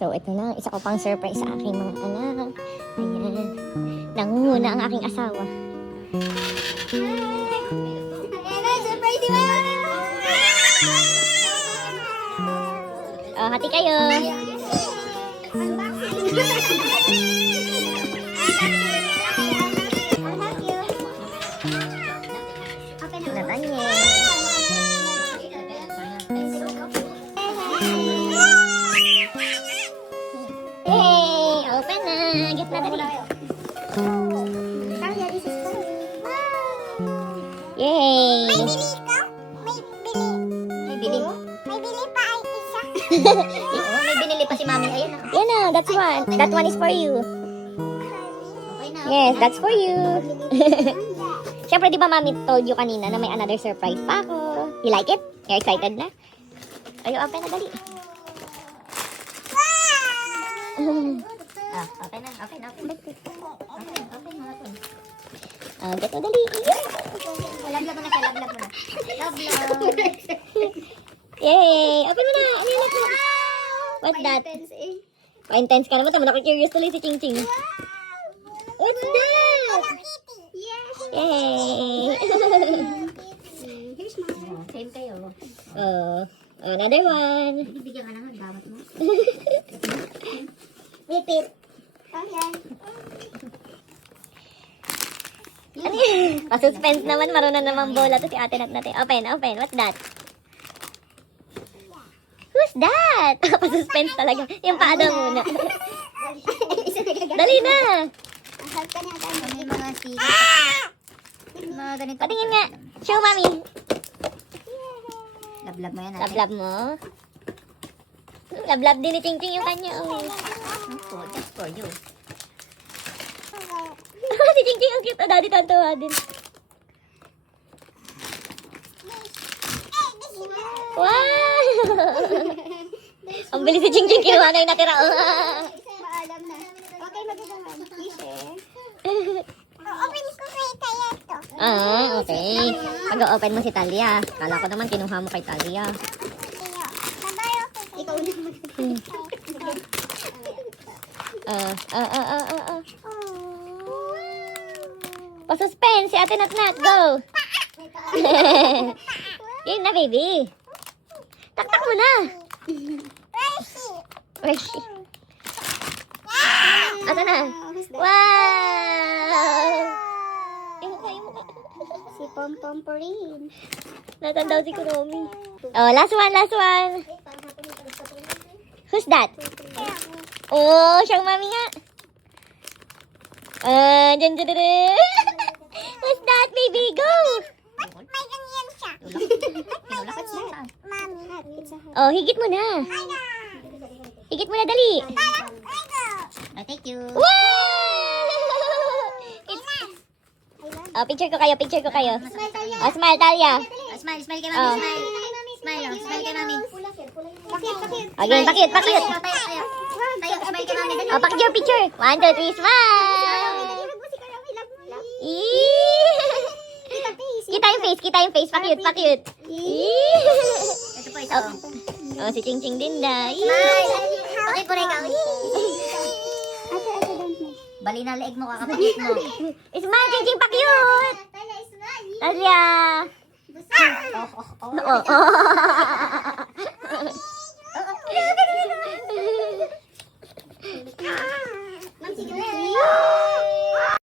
So, ito na. Isa ko pang surprise sa aking mga anak. Ayan. Nangunguna ang aking asawa. Surprise, di ba? Oh, hati kayo. Natanya. Hey, open na. Get na dali. Yay! May bili ka? May bili. May bili. May bili pa ay isa. Oo, may binili pa si Mami. Ayan na. Yan na, that's one. That one is for you. Yes, that's for you. Siyempre, di ba Mami told you kanina na may another surprise pa ako? You like it? You're excited na? Are you open na dali? Open na. Open. Get na dali. Lablab mo na siya, lablab mo na. Lablab. Yay! Open mo na. Ano yun? What's that? Eh. Pa-intense ka naman. Tama, nakikurious tuloy si Ching Ching. What's that? Yes. Yay! Here's mine. Same kayo. Another one. Bibigyan ka naman, gawat mo. Repeat. Ayan. Ano yun? Pa-suspense naman. Marunong naman bola to si ate natin. Open. What's that? Who's that? Pa-suspense talaga. Yung paada muna. Dali na. Mahal ka niya, dahil may mga sticker. Mga ganito. Patingin nga. Show, Mami. Lablab mo yan. Lablab mo. Lablab din ni Ching Ching yung kanya. Oh. Just for you. Si Ching Ching ang cute. Daddy tantawa din. Wow! Ang bilis si Ching Ching. Kinuha na yung natira. Maalam na. Okay, magagawan. Open ko kay Taya ito. Okay. Pag-open mo si Talia. Kala ko naman kinuha mo kay Talia. Ikaw na Pa-suspense si Ate Natnat. Go! Yun na, baby. Taktak mo na. Where is she? Asa na? Wow! Yung mukha. Si Pom-Pom Porin. Natandaw si Kuromi. Oh, last one. Who's that? Oh, siyang Mami nga. Dyan. Who's that, baby? Go! May ganyan siya. Mami. Oh, higit mo na. Higit mo na, dali. Thank you. Wow! Oh, picture ko kayo. Oh, smile, Talia. Smile kay Oh. Mami. Smile kay Mami. Pakit. Again, pakit. Tayo, smile kay Mami. Oh, picture. 1, 2, 3, smile. Kita yung face. Pakit. Ito po ito. Oh, si Ching Ching din na. Smile. Pakit ko rin ikaw. Bali na leeg mo, kakapakit mo. Smile, Ching Ching, pa-cute. Talia. Oh. Ma'am, sige na.